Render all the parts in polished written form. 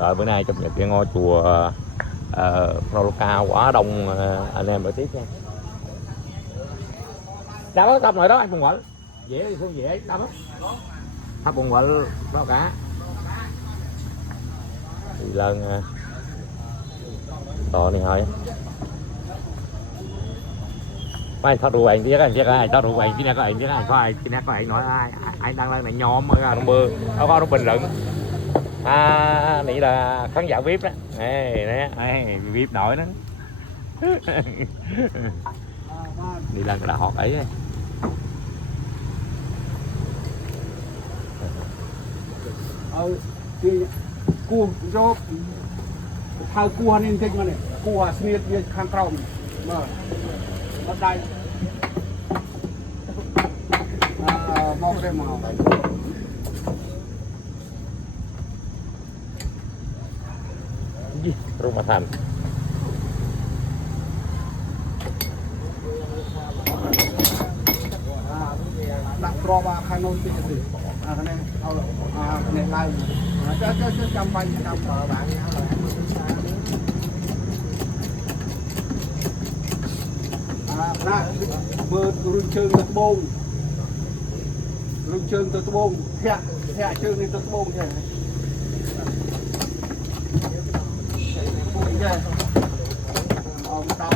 Rồi bữa nay trong nhật cái ngôi chùa Proloca quá đông anh em đợi tiếp nha. Đâu có tâm rồi đó anh Phùng Quận. Dễ đi Phương dễ đâu đó. Tháp Phùng Quận đó cả. Thì lần to này thôi. Mai thoát rượu anh chứ ai thoát rượu anh chứ này có anh chứ ai có ai chứ này có anh nói ai anh đang lên này nhóm mới nó mưa nó có nó bình luận này là khán giả VIP đó này VIP nổi đó đi lần là họ ấy cua rốt thao cua nên thích mà này cua sniết như khang trồng mà bắt đây mong đây màu gì rumah thành đặt pro ba khang nôn tí gì cái này ao này lai chứ trăm bay trăm bờ bạn mưa rung chương từ bông rung chương từ bông thẹ chương đi từ bông thế ông tao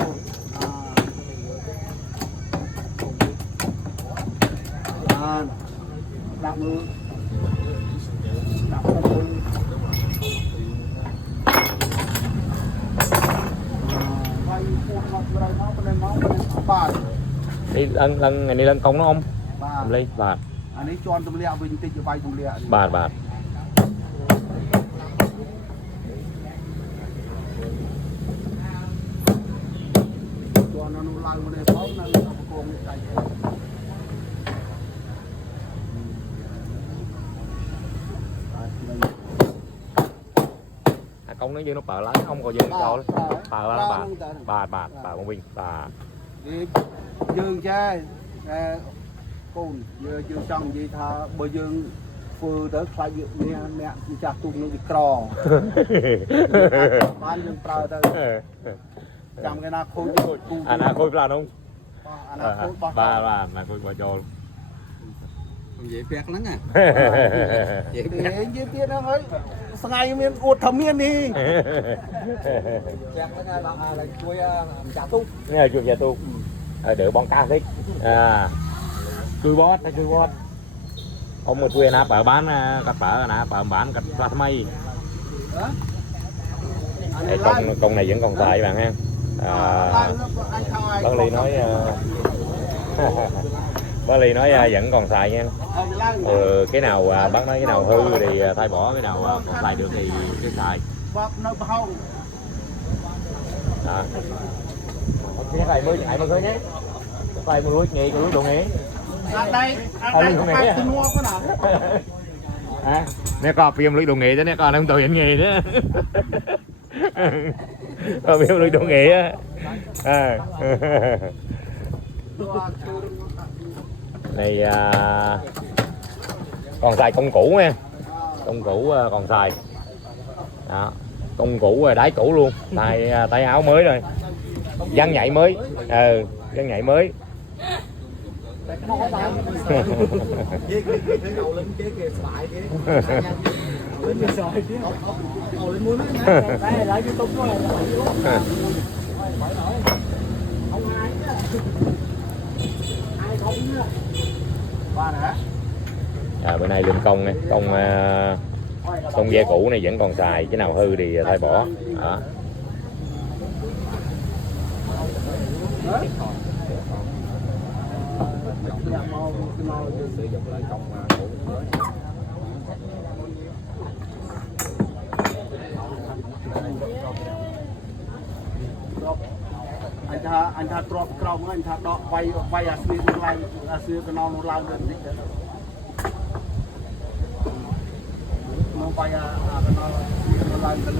đặt mưa đi lần ngày này lần công nó không ly bạc anh ấy cho tụi lẹ bình tĩnh cho vay tụi lẹ bạc cho nó lao vào đây phóng nó cùng cái công nó như nó bờ lắm không còn dừng cho bờ là bà con Vinh bà dương chơi cồn dương trong gì tha bờ dương phơi tới khai dự mẹ chặt tung nó bị cò ban dương prao tới chăm cái nào khôi anh à khôi là không bà khôi qua cho dễ phẹt lắm à dễ phẹt nó hơi ngày miền uột thầm miền đi chui chả tu nghe chui chả tu đỡ bong ca thích chui bót ông một quê na bảo bán cặp bảo na bảo bán cặp ra tham mây con này vẫn còn xài bạn ha bác Ly nói bác Ly nói vẫn còn xài nha cái nào bác nói cái nào hư thì thay bỏ cái nào còn xài được thì cứ xài cái này mới chạy mà thôi nhé phải một lúa nghề lúa đồ nghề đây phải mua cái nào nè có phim lúa đồ nghề đó nè con không tôi nhận nghề đó có phim lúa đồ nghề á này còn xài công cũ nha công cũ còn xài đó công cũ đáy cũ luôn tay áo mới rồi dán nhạy mới dán nhạy mới bữa nay lên công này công ghe cũ này vẫn còn xài, cái nào hư thì thay bỏ đó. anh tha trọt còng anh tha đọ vay asli lại asli cái nó lao lên đi nó vay cái nó lao lên